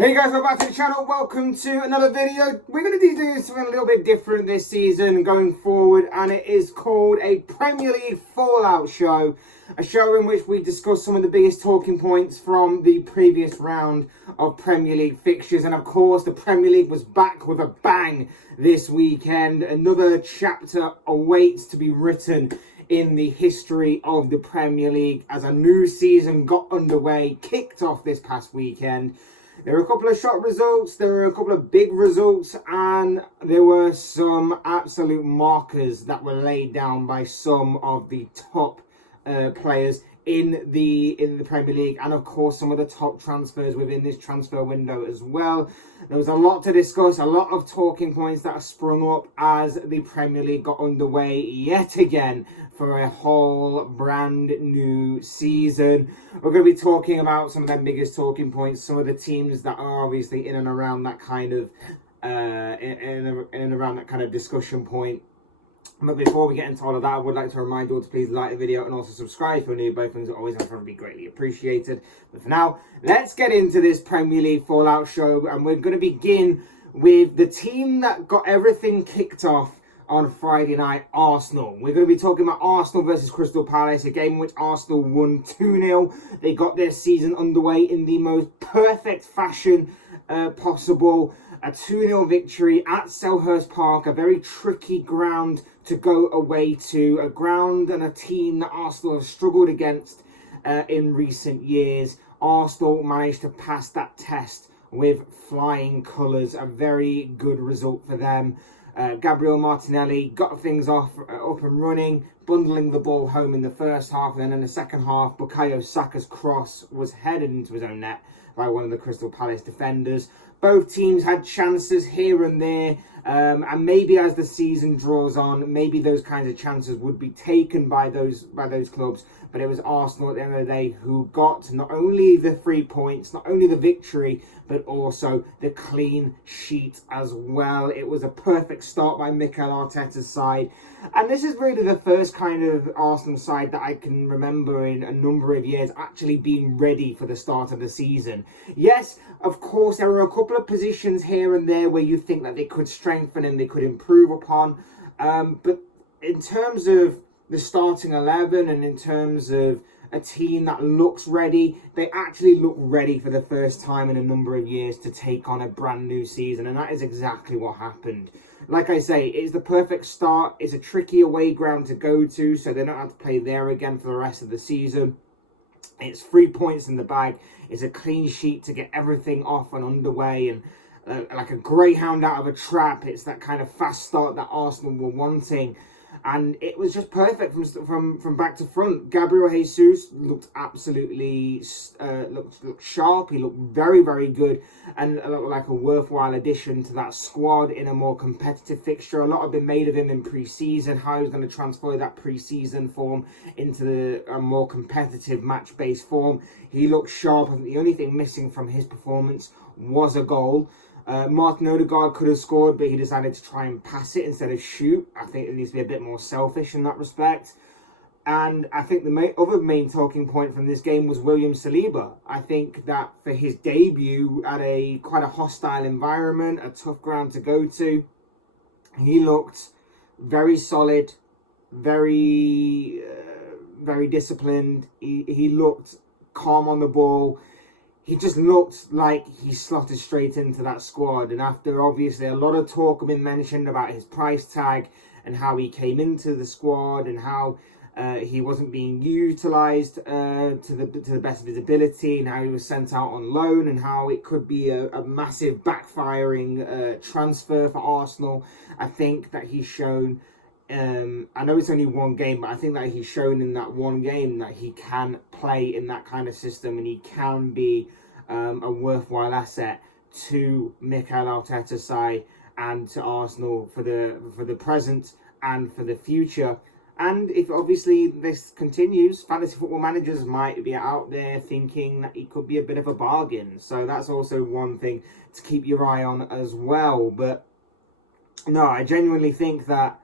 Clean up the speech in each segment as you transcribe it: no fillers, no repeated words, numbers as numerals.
Hey guys, welcome back to the channel. Welcome to another video. We're going to be doing something a little bit different this season going forward, and it is called a Premier League Fallout show. A show in which we discuss some of the biggest talking points from the previous round of Premier League fixtures. And of course, the Premier League was back with a bang this weekend. Another chapter awaits to be written in the history of the Premier League as a new season got underway, kicked off this past weekend. There were a couple of shot results, there were a couple of big results, and there were some absolute markers that were laid down by some of the top players in the Premier League, and of course some of the top transfers within this transfer window as well. There was a lot to discuss, a lot of talking points that sprung up as the Premier League got underway yet again for a whole brand new season. We're going to be talking about some of their biggest talking points, some of the teams that are obviously in and around that kind of in and around that kind of discussion point. But before we get into all of that, I would like to remind you all to please like the video and also subscribe if you're new. Both things are always and be greatly appreciated. But for now, let's get into this Premier League Fallout show, and we're going to begin with the team that got everything kicked off on Friday night, Arsenal. We're going to be talking about Arsenal versus Crystal Palace, a game in which Arsenal won 2-0. They got their season underway in the most perfect fashion possible. A 2-0 victory at Selhurst Park, a very tricky ground to go away to, a ground and a team that Arsenal have struggled against in recent years. Arsenal managed to pass that test with flying colours, a very good result for them. Gabriel Martinelli got things up and running, bundling the ball home in the first half, and then in the second half, Bukayo Saka's cross was headed into his own net by one of the Crystal Palace defenders. Both teams had chances here and there, and maybe as the season draws on, maybe those kinds of chances would be taken by those clubs. But it was Arsenal at the end of the day who got not only the 3 points, not only the victory, but also the clean sheet as well. It was a perfect start by Mikel Arteta's side. And this is really the first kind of Arsenal side that I can remember in a number of years actually being ready for the start of the season. Yes, of course, there are a couple of positions here and there where you think that they could strengthen and they could improve upon. But in terms of the starting 11 and in terms of a team that looks ready, they actually look ready for the first time in a number of years to take on a brand new season, and that is exactly what happened. Like I say, it's the perfect start. It's a tricky away ground to go to, so they don't have to play there again for the rest of the season. It's 3 points in the bag. It's a clean sheet to get everything off and underway, and like a greyhound out of a trap. It's that kind of fast start that Arsenal were wanting. And it was just perfect from back to front. Gabriel Jesus looked absolutely looked sharp. He looked very, very good, and looked like a worthwhile addition to that squad in a more competitive fixture. A lot had been made of him in pre-season, how he was going to transfer that pre-season form into a more competitive match-based form. He looked sharp. I think the only thing missing from his performance was a goal. Martin Odegaard could have scored, but he decided to try and pass it instead of shoot. I think it needs to be a bit more selfish in that respect. And I think the other main talking point from this game was William Saliba. I think that for his debut at quite a hostile environment, a tough ground to go to, he looked very solid, very disciplined. He looked calm on the ball. He just looked like he slotted straight into that squad. And after obviously a lot of talk been mentioned about his price tag and how he came into the squad and how he wasn't being utilised to the best of his ability, and how he was sent out on loan, and how it could be a massive backfiring transfer for Arsenal. I think that he's shown, I know it's only one game, but I think that he's shown in that one game that he can play in that kind of system, and he can be a worthwhile asset to Mikel Arteta's side and to Arsenal for the present and for the future. And if obviously this continues, fantasy football managers might be out there thinking that he could be a bit of a bargain. So that's also one thing to keep your eye on as well. But no, I genuinely think that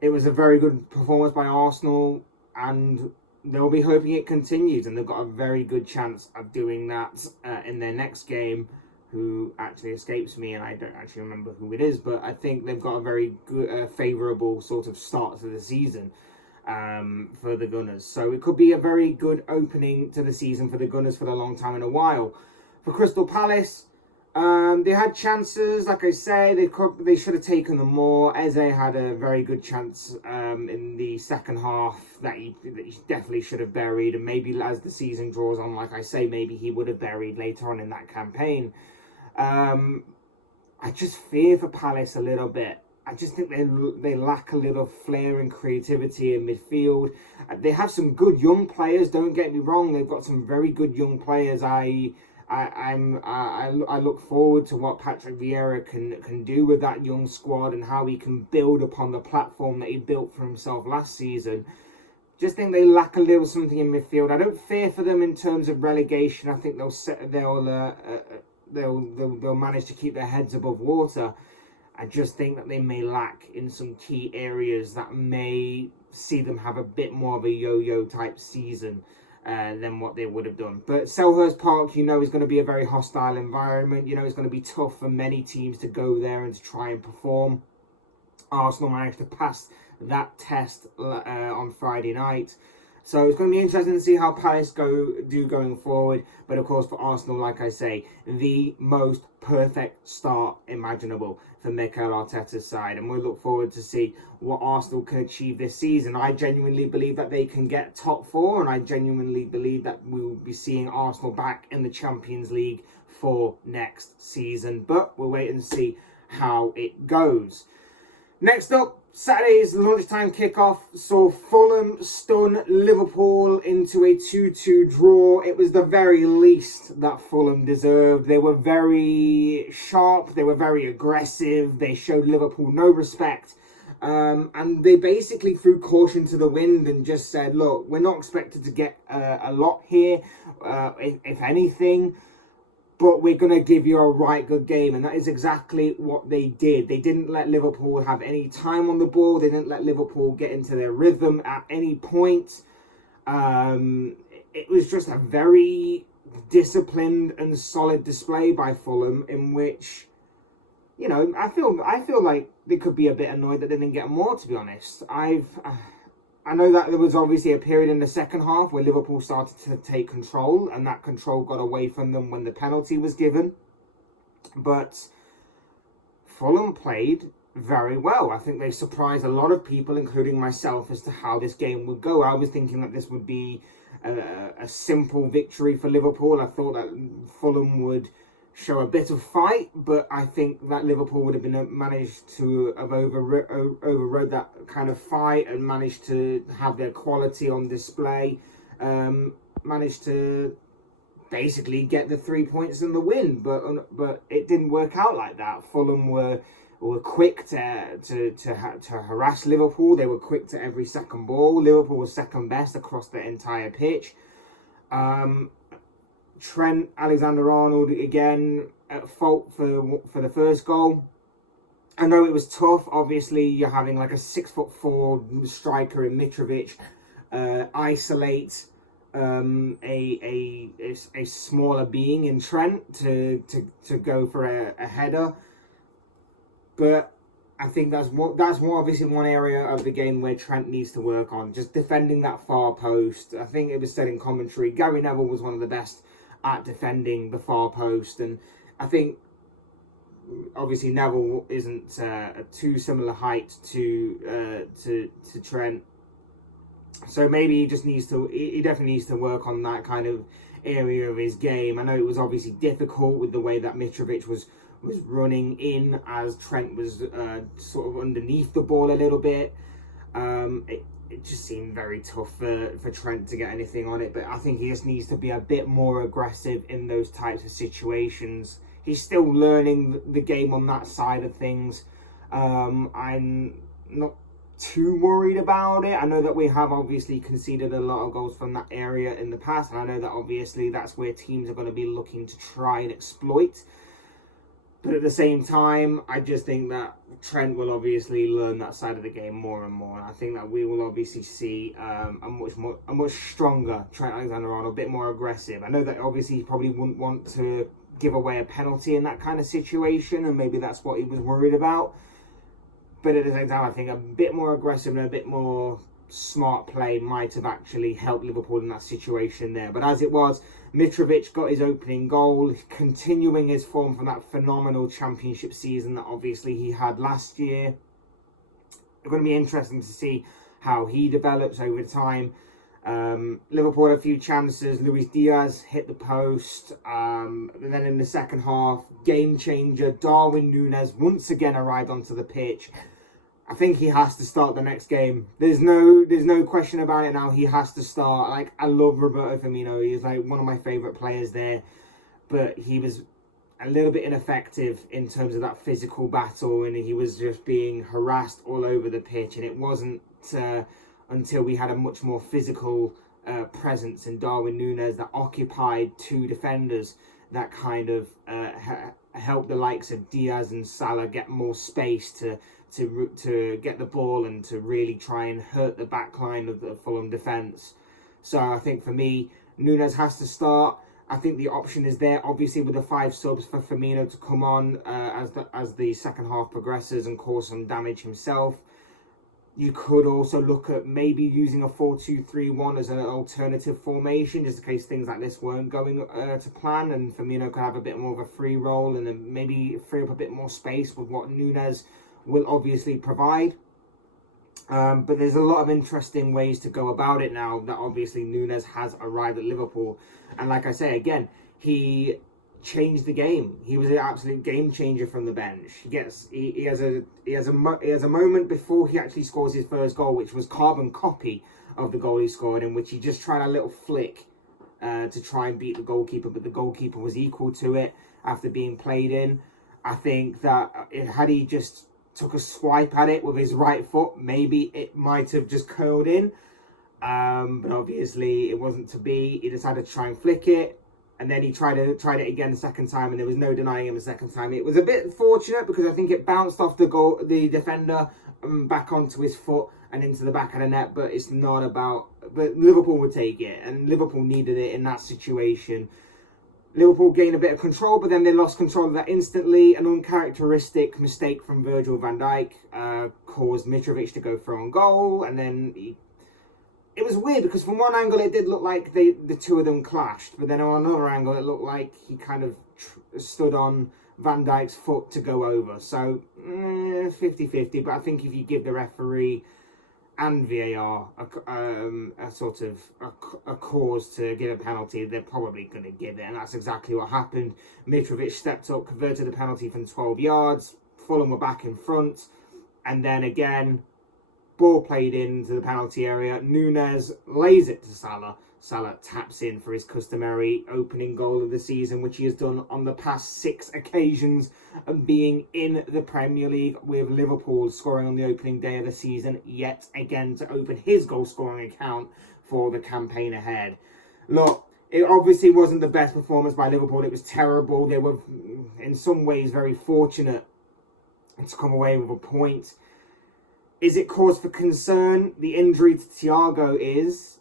it was a very good performance by Arsenal, and they'll be hoping it continues, and they've got a very good chance of doing that in their next game who actually escapes me, and I don't actually remember who it is, but I think they've got a very good, favourable sort of start to the season for the Gunners. So it could be a very good opening to the season for the Gunners for the long time in a while. For Crystal Palace, they had chances, like I say, they should have taken them more. Eze had a very good chance in the second half that he definitely should have buried, and maybe as the season draws on, like I say, maybe he would have buried later on in that campaign. I just fear for Palace a little bit. I just think they lack a little flair and creativity in midfield. They have some good young players, don't get me wrong. They've got some very good young players. I look forward to what Patrick Vieira can do with that young squad and how he can build upon the platform that he built for himself last season. Just think they lack a little something in midfield. I don't fear for them in terms of relegation. I think they'll manage to keep their heads above water. I just think that they may lack in some key areas that may see them have a bit more of a yo-yo type season than what they would have done. But Selhurst Park, is going to be a very hostile environment. It's going to be tough for many teams to go there and to try and perform. Arsenal managed to pass that test on Friday night. So it's going to be interesting to see how Palace do going forward. But of course, for Arsenal, like I say, the most perfect start imaginable for Mikel Arteta's side. And we'll look forward to see what Arsenal can achieve this season. I genuinely believe that they can get top four. And I genuinely believe that we will be seeing Arsenal back in the Champions League for next season. But we'll wait and see how it goes. Next up, Saturday's lunchtime kickoff saw Fulham stun Liverpool into a 2-2 draw. It was the very least that Fulham deserved. They were very sharp, they were very aggressive, they showed Liverpool no respect. And they basically threw caution to the wind and just said, look, we're not expected to get a lot here, if anything. But we're going to give you a right good game. And that is exactly what they did. They didn't let Liverpool have any time on the ball. They didn't let Liverpool get into their rhythm at any point. It was just a very disciplined and solid display by Fulham in which, I feel like they could be a bit annoyed that they didn't get more, to be honest. I know that there was obviously a period in the second half where Liverpool started to take control, and that control got away from them when the penalty was given. But Fulham played very well. I think they surprised a lot of people, including myself, as to how this game would go. I was thinking that this would be a simple victory for Liverpool. I thought that Fulham would show a bit of fight, but I think that Liverpool would have managed to have overrode that kind of fight and managed to have their quality on display, managed to basically get the 3 points and the win, but it didn't work out like that. Fulham were quick to harass Liverpool. They were quick to every second ball. Liverpool was second best across the entire pitch. Trent Alexander-Arnold again at fault for the first goal. I know it was tough. Obviously, you're having like a 6'4" striker in Mitrovic isolate a smaller being in Trent to go for a header. But I think that's more obviously one area of the game where Trent needs to work on, just defending that far post. I think it was said in commentary, Gary Neville was one of the best at defending the far post, and I think obviously Neville isn't a too similar height to Trent, so maybe he definitely needs to work on that kind of area of his game. I know it was obviously difficult with the way that Mitrovic was running in as Trent was sort of underneath the ball a little bit. It just seemed very tough for Trent to get anything on it, but I think he just needs to be a bit more aggressive in those types of situations. He's still learning the game on that side of things. I'm not too worried about it. I know that we have obviously conceded a lot of goals from that area in the past, and I know that obviously that's where teams are going to be looking to try and exploit. But at the same time, I just think that Trent will obviously learn that side of the game more and more. And I think that we will obviously see a much stronger Trent Alexander-Arnold, a bit more aggressive. I know that obviously he probably wouldn't want to give away a penalty in that kind of situation, and maybe that's what he was worried about. But at the same time, I think a bit more aggressive and a bit more smart play might have actually helped Liverpool in that situation there. But as it was, Mitrovic got his opening goal, continuing his form from that phenomenal Championship season that obviously he had last year. It's going to be interesting to see how he develops over time. Liverpool had a few chances. Luis Diaz hit the post. And then in the second half, game changer, Darwin Núñez once again arrived onto the pitch. I think he has to start the next game. There's no question about it now. He has to start. Like, I love Roberto Firmino. He's like one of my favourite players there. But he was a little bit ineffective in terms of that physical battle, and he was just being harassed all over the pitch. And it wasn't until we had a much more physical presence in Darwin Núñez that occupied two defenders that kind of helped the likes of Diaz and Salah get more space to get the ball and to really try and hurt the back line of the Fulham defence. So I think for me, Núñez has to start. I think the option is there, obviously, with the 5 subs for Firmino to come on as the second half progresses and cause some damage himself. You could also look at maybe using a 4-2-3-1 as an alternative formation, just in case things like this weren't going to plan, and Firmino could have a bit more of a free role and then maybe free up a bit more space with what Núñez will obviously provide. But there's a lot of interesting ways to go about it now that obviously Núñez has arrived at Liverpool. And like I say, again, he changed the game. He was an absolute game changer from the bench. He has a moment before he actually scores his first goal, which was carbon copy of the goal he scored, in which he just tried a little flick to try and beat the goalkeeper, but the goalkeeper was equal to it after being played in. I think that had he just took a swipe at it with his right foot, maybe it might have just curled in. But obviously it wasn't to be. He decided to try and flick it, and then he tried it again the second time, and there was no denying him the second time. It was a bit fortunate because I think it bounced off the defender back onto his foot and into the back of the net, but it's not about... But Liverpool would take it, and Liverpool needed it in that situation. Liverpool gained a bit of control, but then they lost control of that instantly. An uncharacteristic mistake from Virgil van Dijk caused Mitrovic to go for on goal, and then it was weird because from one angle it did look like the two of them clashed, but then on another angle it looked like he kind of stood on Van Dijk's foot to go over. So 50-50, but I think if you give the referee and VAR a sort of a cause to give a penalty, they're probably going to give it, and that's exactly what happened. Mitrovic stepped up, converted the penalty from 12 yards. Fulham were back in front, and then again, ball played into the penalty area. Núñez lays it to Salah. Salah taps in for his customary opening goal of the season, which he has done on the past 6 occasions of being in the Premier League, with Liverpool scoring on the opening day of the season yet again to open his goal-scoring account for the campaign ahead. Look, it obviously wasn't the best performance by Liverpool. It was terrible. They were, in some ways, very fortunate to come away with a point. Is it cause for concern? The injury to Thiago is...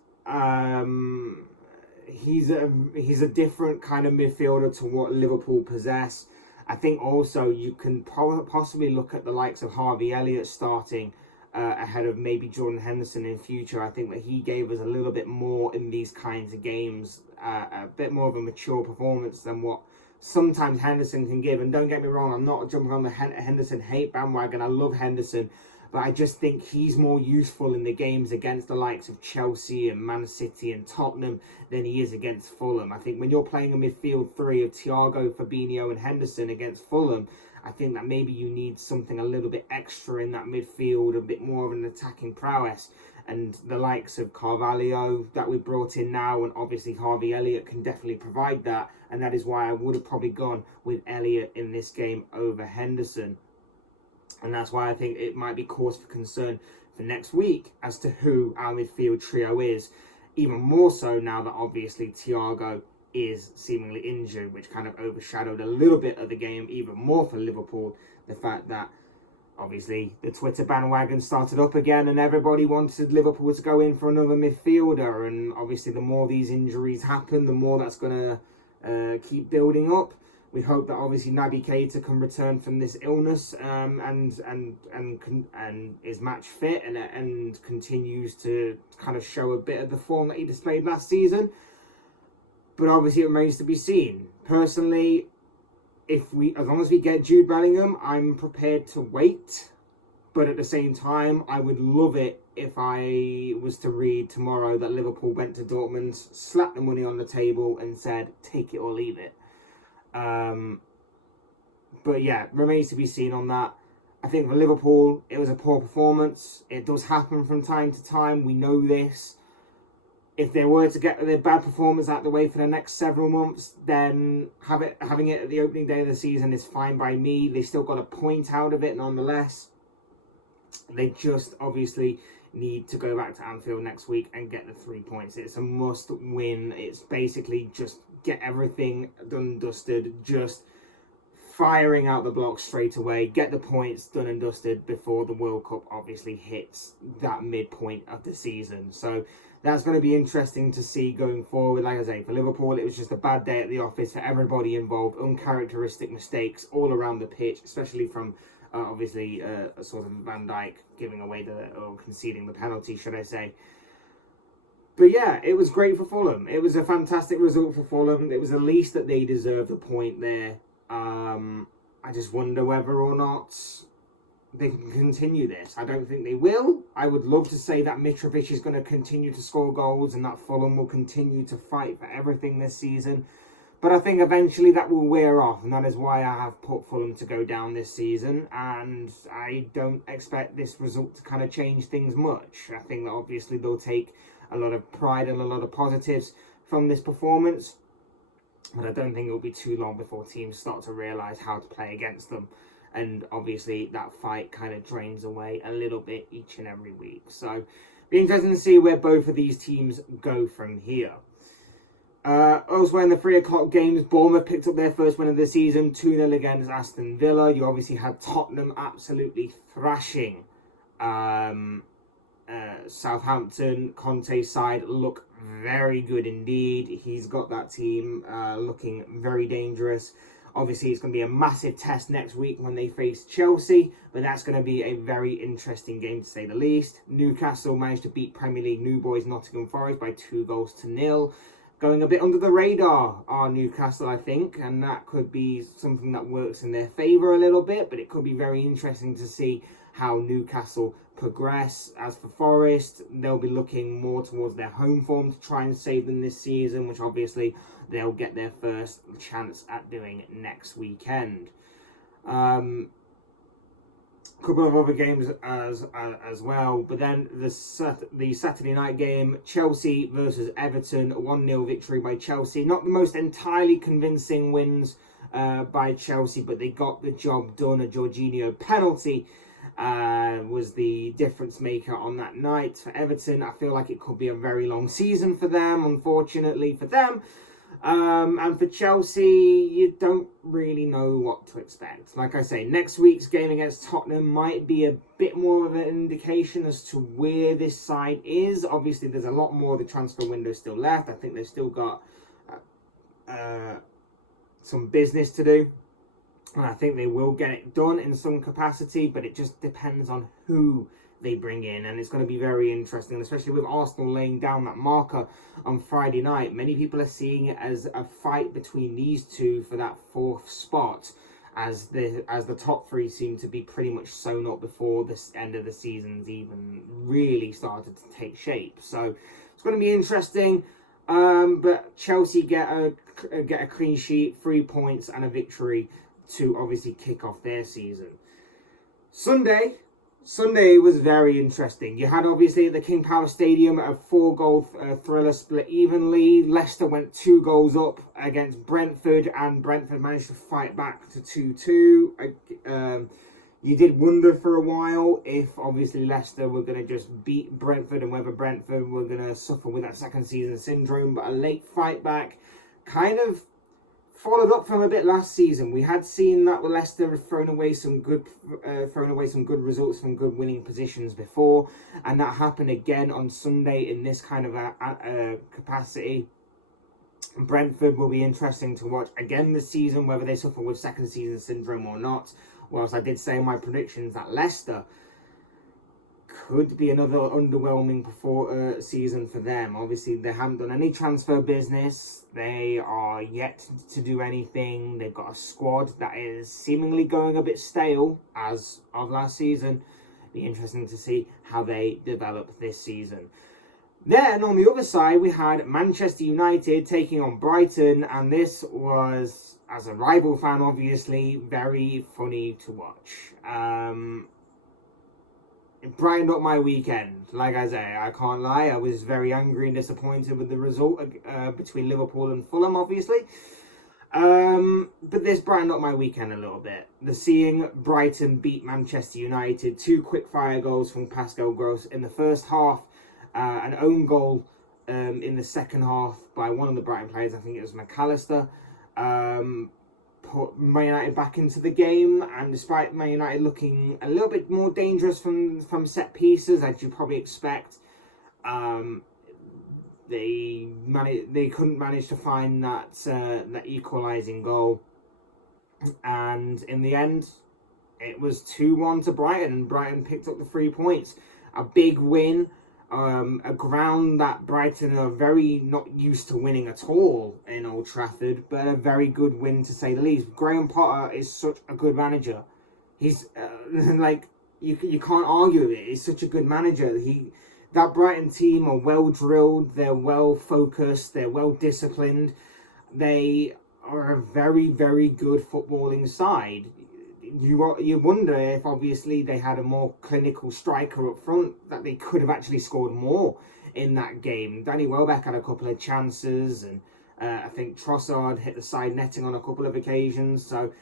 he's a different kind of midfielder to what Liverpool possess. I think also you can possibly look at the likes of Harvey Elliott starting ahead of maybe Jordan Henderson in future. I think that he gave us a little bit more in these kinds of games, a bit more of a mature performance than what sometimes Henderson can give. And don't get me wrong, I'm not jumping on the Henderson hate bandwagon. I love Henderson. But I just think he's more useful in the games against the likes of Chelsea and Man City and Tottenham than he is against Fulham. I think when you're playing a midfield 3 of Thiago, Fabinho and Henderson against Fulham, I think that maybe you need something a little bit extra in that midfield, a bit more of an attacking prowess. And the likes of Carvalho that we brought in now, and obviously Harvey Elliott can definitely provide that. And that is why I would have probably gone with Elliott in this game over Henderson. And that's why I think it might be cause for concern for next week as to who our midfield trio is. Even more so now that obviously Thiago is seemingly injured, which kind of overshadowed a little bit of the game even more for Liverpool. The fact that obviously the Twitter bandwagon started up again and everybody wanted Liverpool to go in for another midfielder. And obviously the more these injuries happen, the more that's going to keep building up. We hope that obviously Naby Keita can return from this illness and is match fit and continues to kind of show a bit of the form that he displayed last season. But obviously it remains to be seen. Personally, as long as we get Jude Bellingham, I'm prepared to wait. But at the same time, I would love it if I was to read tomorrow that Liverpool went to Dortmund, slapped the money on the table and said, take it or leave it. But yeah, remains to be seen on that. I think for Liverpool, it was a poor performance. It does happen from time to time. We know this. If they were to get their bad performance out of the way for the next several months, then having it at the opening day of the season is fine by me. They still got a point out of it nonetheless. They just obviously need to go back to Anfield next week and get the 3 points. It's a must win. It's basically just get everything done and dusted. Just firing out the blocks straight away. Get the points done and dusted before the World Cup obviously hits that midpoint of the season. So that's going to be interesting to see going forward. Like I say, for Liverpool, it was just a bad day at the office for everybody involved. Uncharacteristic mistakes all around the pitch, especially from obviously sort of Van Dijk giving away or conceding the penalty, should I say. But yeah, it was great for Fulham. It was a fantastic result for Fulham. It was the least that they deserved a point there. I just wonder whether or not they can continue this. I don't think they will. I would love to say that Mitrovic is going to continue to score goals and that Fulham will continue to fight for everything this season. But I think eventually that will wear off, and that is why I have put Fulham to go down this season. And I don't expect this result to kind of change things much. I think that obviously they'll take a lot of pride and a lot of positives from this performance. But I don't think it will be too long before teams start to realise how to play against them. And obviously that fight kind of drains away a little bit each and every week. So be interesting to see where both of these teams go from here. Also in the 3 o'clock games, Bournemouth picked up their first win of the season, 2-0 against Aston Villa. You obviously had Tottenham absolutely thrashing Southampton. Conte's side look very good indeed. He's got that team looking very dangerous. Obviously, it's going to be a massive test next week when they face Chelsea, but that's going to be a very interesting game to say the least. Newcastle managed to beat Premier League new boys Nottingham Forest by 2-0. Going a bit under the radar are Newcastle, I think, and that could be something that works in their favour a little bit, but it could be very interesting to see how Newcastle progress. As for Forest, they'll be looking more towards their home form to try and save them this season, which obviously they'll get their first chance at doing next weekend. Couple of other games as well, but then the Saturday night game, Chelsea versus Everton, 1-0 victory by Chelsea. Not the most entirely convincing wins by Chelsea, but they got the job done. A Jorginho penalty was the difference maker on that night. For Everton, I feel like it could be a very long season for them, unfortunately for them. And for Chelsea, you don't really know what to expect. Like I say, next week's game against Tottenham might be a bit more of an indication as to where this side is. Obviously, there's a lot more of the transfer window still left. I think they've still got some business to do. And I think they will get it done in some capacity, but it just depends on who they bring in, and it's going to be very interesting, especially with Arsenal laying down that marker on Friday night. Many people are seeing it as a fight between these two for that 4th spot, as the top 3 seem to be pretty much sewn up before this end of the season's even really started to take shape. So it's going to be interesting. But Chelsea get a clean sheet, 3 points, and a victory to obviously kick off their season. Sunday was very interesting. You had obviously the King Power Stadium a 4-goal thriller split evenly. Leicester went 2 goals up against Brentford, and Brentford managed to fight back to 2-2. You did wonder for a while if obviously Leicester were going to just beat Brentford and whether Brentford were going to suffer with that second season syndrome, but a late fight back kind of followed up from a bit last season. We had seen that Leicester had thrown away some good results from good winning positions before, and that happened again on Sunday in this kind of a capacity. Brentford will be interesting to watch again this season, whether they suffer with second season syndrome or not. Whilst I did say in my predictions that Leicester could be another underwhelming season for them. Obviously, they haven't done any transfer business. They are yet to do anything. They've got a squad that is seemingly going a bit stale as of last season. Be interesting to see how they develop this season. Then, on the other side, we had Manchester United taking on Brighton, and this was, as a rival fan, obviously, very funny to watch. It brightened up my weekend. Like I say, I can't lie, I was very angry and disappointed with the result between Liverpool and Fulham, obviously. But this brightened up my weekend a little bit. Seeing Brighton beat Manchester United, 2 quick-fire goals from Pascal Gross in the first half, an own goal in the second half by one of the Brighton players, I think it was McAllister, put Man United back into the game. And despite Man United looking a little bit more dangerous from set pieces, as you probably expect, they couldn't manage to find that equalising goal. And in the end, it was 2-1 to Brighton, and Brighton picked up the 3 points. A big win. A ground that Brighton are very not used to winning at all in Old Trafford, but a very good win to say the least. Graham Potter is such a good manager. He's like, you can't argue with it. He's such a good manager. That Brighton team are well drilled. They're well focused. They're well disciplined. They are a very, very good footballing side. You wonder if obviously they had a more clinical striker up front, that they could have actually scored more in that game. Danny Welbeck had a couple of chances, and I think Trossard hit the side netting on a couple of occasions. So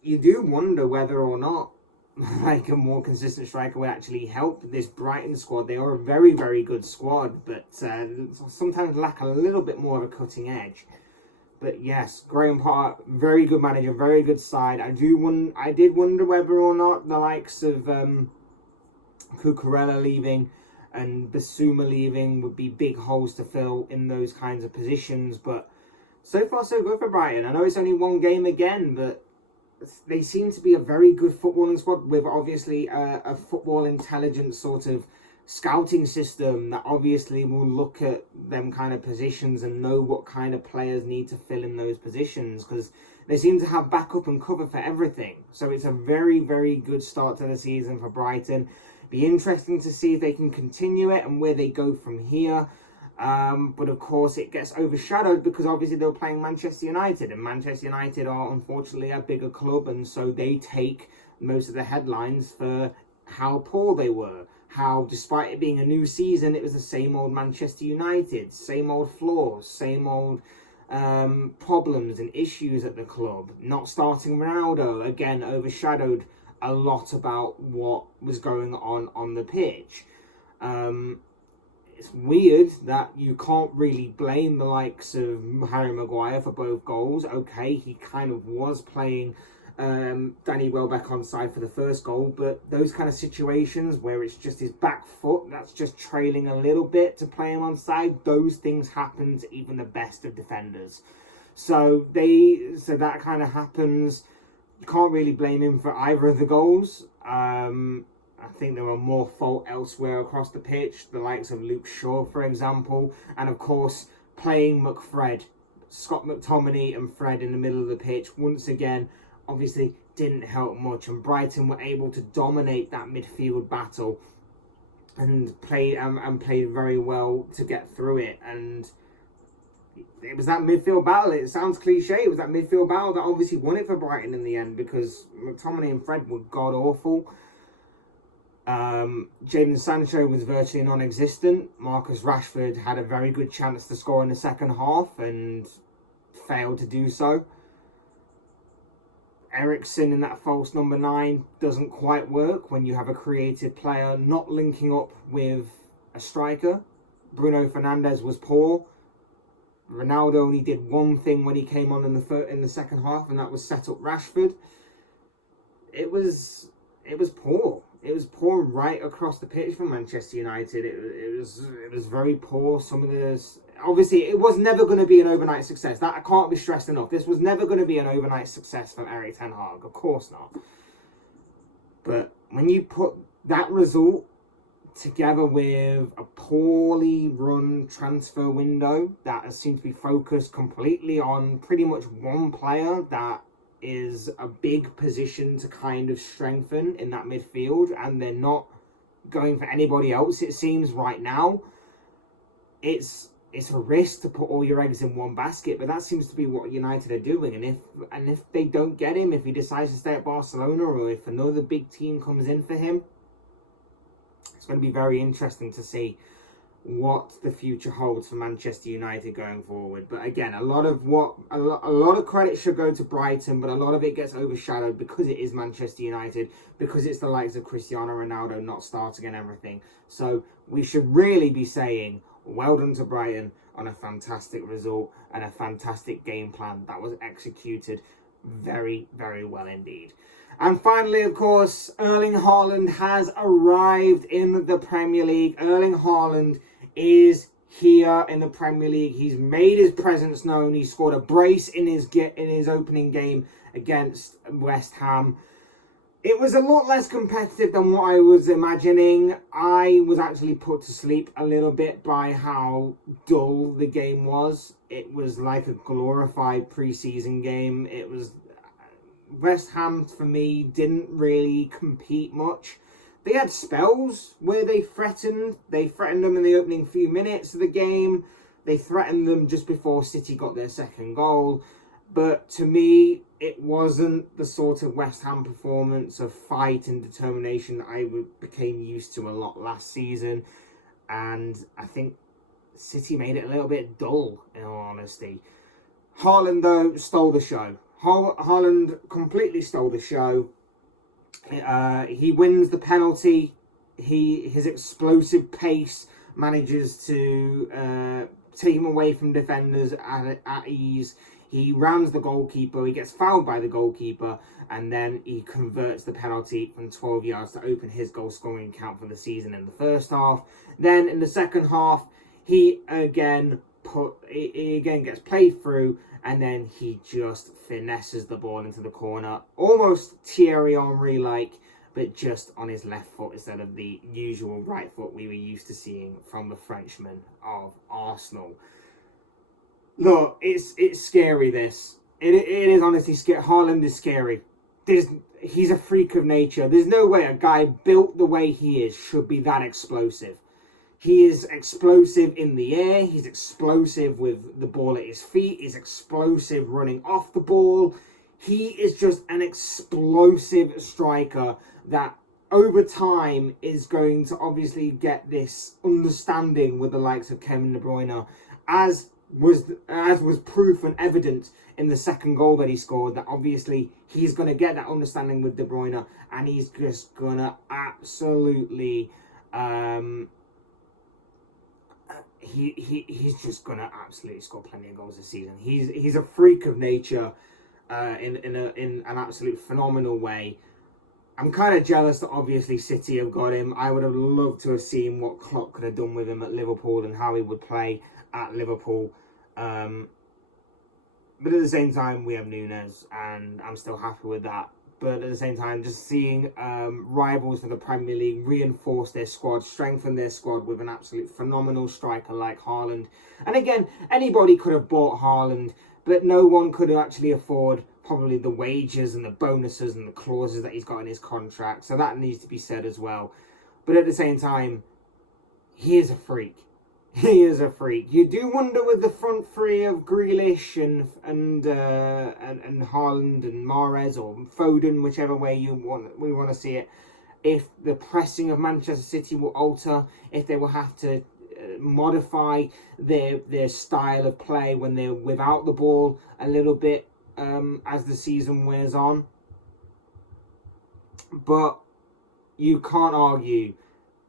you do wonder whether or not like a more consistent striker would actually help this Brighton squad. They are a very, very good squad, but sometimes lack a little bit more of a cutting edge. But yes, Graham Potter, very good manager, very good side. I did wonder whether or not the likes of Cucurella leaving and Basuma leaving would be big holes to fill in those kinds of positions. But so far, so good for Brighton. I know it's only one game again, but they seem to be a very good footballing squad with obviously a football intelligence sort of scouting system that obviously will look at them kind of positions and know what kind of players need to fill in those positions, because they seem to have backup and cover for everything. So it's a very, very good start to the season for Brighton. Be interesting to see if they can continue it and where they go from here. But of course it gets overshadowed because obviously they're playing Manchester United, and Manchester United are unfortunately a bigger club, and so they take most of the headlines for how poor they were. How, despite it being a new season, it was the same old Manchester United, same old flaws, same old problems and issues at the club. Not starting Ronaldo, again, overshadowed a lot about what was going on the pitch. It's weird that you can't really blame the likes of Harry Maguire for both goals. Okay, he kind of was playing Danny Welbeck on side for the first goal, but those kind of situations where it's just his back foot that's just trailing a little bit to play him on side, those things happen to even the best of defenders. So that kind of happens. You can't really blame him for either of the goals. I think there were more fault elsewhere across the pitch, the likes of Luke Shaw, for example, and of course playing Scott McTominay and Fred in the middle of the pitch once again obviously didn't help much, and Brighton were able to dominate that midfield battle and played very well to get through it. And it was that midfield battle, it sounds cliche, it was that midfield battle that obviously won it for Brighton in the end, because McTominay and Fred were god awful. Jadon Sancho was virtually non-existent. Marcus Rashford had a very good chance to score in the second half and failed to do so. Eriksen in that false number 9 doesn't quite work when you have a creative player not linking up with a striker. Bruno Fernandes was poor. Ronaldo only did one thing when he came on in the second half, and that was set up Rashford. It was poor. It was poor right across the pitch for Manchester United. It was very poor. Some of the obviously, it was never going to be an overnight success. That can't be stressed enough. This was never going to be an overnight success from Erik ten Hag. Of course not. But when you put that result together with a poorly run transfer window that seems to be focused completely on pretty much one player that is a big position to kind of strengthen in that midfield, and they're not going for anybody else, it seems, right now, it's a risk to put all your eggs in one basket. But that seems to be what United are doing. And if they don't get him, if he decides to stay at Barcelona, or if another big team comes in for him, it's going to be very interesting to see what the future holds for Manchester United going forward. But again, a lot of credit should go to Brighton, but a lot of it gets overshadowed because it is Manchester United, because it's the likes of Cristiano Ronaldo not starting and everything. So we should really be saying well done to Brighton on a fantastic result and a fantastic game plan that was executed very, very well indeed. And finally, of course, Erling Haaland has arrived in the Premier League. Erling Haaland is here in the Premier League. He's made his presence known. He scored a brace in his opening game against West Ham. It was a lot less competitive than what I was imagining. I was actually put to sleep a little bit by how dull the game was. It was like a glorified pre-season game. It was... West Ham, for me, didn't really compete much. They had spells where they threatened. They threatened them in the opening few minutes of the game. They threatened them just before City got their second goal. But to me, it wasn't the sort of West Ham performance of fight and determination I became used to a lot last season. And I think City made it a little bit dull, in all honesty. Haaland, though, stole the show. Haaland completely stole the show. He wins the penalty. His explosive pace manages to take him away from defenders at ease. He rounds the goalkeeper. He gets fouled by the goalkeeper, and then he converts the penalty from 12 yards to open his goal scoring count for the season in the first half. Then in the second half, he again gets played through, and then he just finesses the ball into the corner, almost Thierry Henry-like, but just on his left foot instead of the usual right foot we were used to seeing from the Frenchman of Arsenal. Look, it's scary, this. It is honestly scary. Haaland is scary. He's a freak of nature. There's no way a guy built the way he is should be that explosive. He is explosive in the air. He's explosive with the ball at his feet. He's explosive running off the ball. He is just an explosive striker that over time is going to obviously get this understanding with the likes of Kevin De Bruyne, as was proof and evident in the second goal that he scored, that obviously he's going to get that understanding with De Bruyne, and he's just going to absolutely... He's just gonna absolutely score plenty of goals this season. He's a freak of nature, in an absolute phenomenal way. I'm kind of jealous that obviously City have got him. I would have loved to have seen what Klopp could have done with him at Liverpool and how he would play at Liverpool. But at the same time, we have Nunes, and I'm still happy with that. But at the same time, just seeing rivals for the Premier League reinforce their squad, strengthen their squad with an absolute phenomenal striker like Haaland. And again, anybody could have bought Haaland, but no one could actually afford probably the wages and the bonuses and the clauses that he's got in his contract. So that needs to be said as well. But at the same time, he is a freak. He is a freak. You do wonder with the front three of Grealish and Haaland and Mahrez or Foden, whichever way we want to see it, if the pressing of Manchester City will alter, if they will have to modify their style of play when they're without the ball a little bit as the season wears on. But you can't argue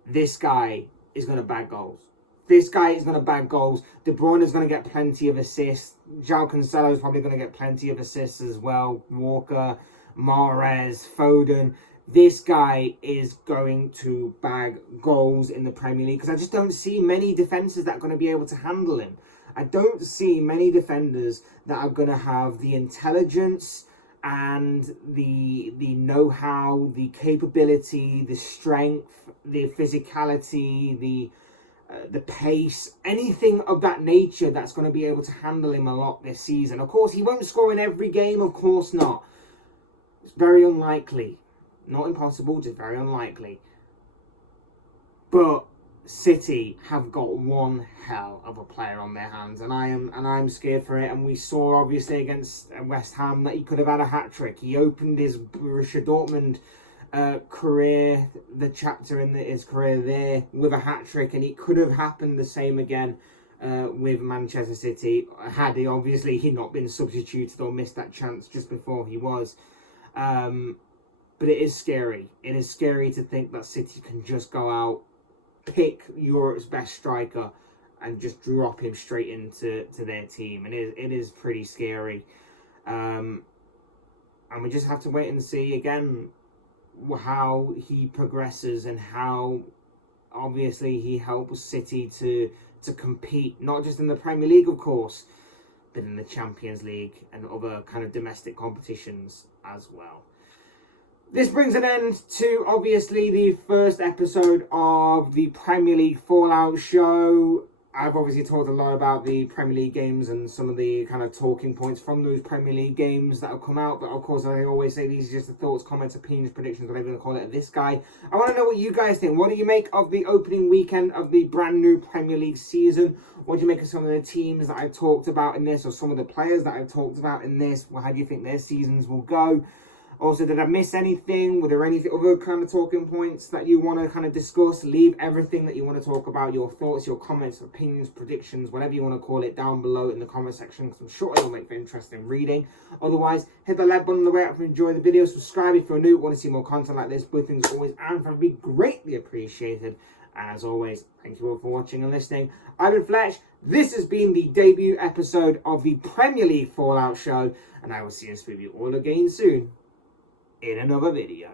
this guy is going to bag goals. This guy is going to bag goals. De Bruyne is going to get plenty of assists. João Cancelo is probably going to get plenty of assists as well. Walker, Mahrez, Foden. This guy is going to bag goals in the Premier League because I just don't see many defences that are going to be able to handle him. I don't see many defenders that are going to have the intelligence and the know-how, the capability, the strength, the physicality, the pace, anything of that nature that's going to be able to handle him a lot this season. Of course, he won't score in every game, of course not. It's very unlikely. Not impossible, just very unlikely. But City have got one hell of a player on their hands, and I'm scared for it. And we saw obviously against West Ham that he could have had a hat-trick. He opened his Borussia Dortmund career, the chapter in his career there, with a hat-trick, and it could have happened the same again with Manchester City had he obviously not been substituted or missed that chance just before he was. But it is scary. It is scary to think that City can just go out, pick Europe's best striker, and just drop him straight into their team. And it is pretty scary. And we just have to wait and see again how he progresses and how obviously he helps City to compete, not just in the Premier League, of course, but in the Champions League and other kind of domestic competitions as well. This brings an end to obviously the first episode of the Premier League Fallout show. I've obviously talked a lot about the Premier League games and some of the kind of talking points from those Premier League games that have come out. But of course, I always say these are just the thoughts, comments, opinions, predictions, whatever you want to call it, of this guy. I want to know what you guys think. What do you make of the opening weekend of the brand new Premier League season? What do you make of some of the teams that I've talked about in this, or some of the players that I've talked about in this? Well, how do you think their seasons will go? Also, did I miss anything? Were there any other kind of talking points that you want to kind of discuss? Leave everything that you want to talk about, your thoughts, your comments, opinions, predictions, whatever you want to call it, down below in the comment section, because I'm sure it'll make for interesting reading. Otherwise, hit the like button on the way up if you enjoy the video. Subscribe if you're new, want to see more content like this. Both things always and for me greatly appreciated. And as always, thank you all for watching and listening. I've been Fletch. This has been the debut episode of the Premier League Fallout show, and I will see you and speak with you all again soon in another video.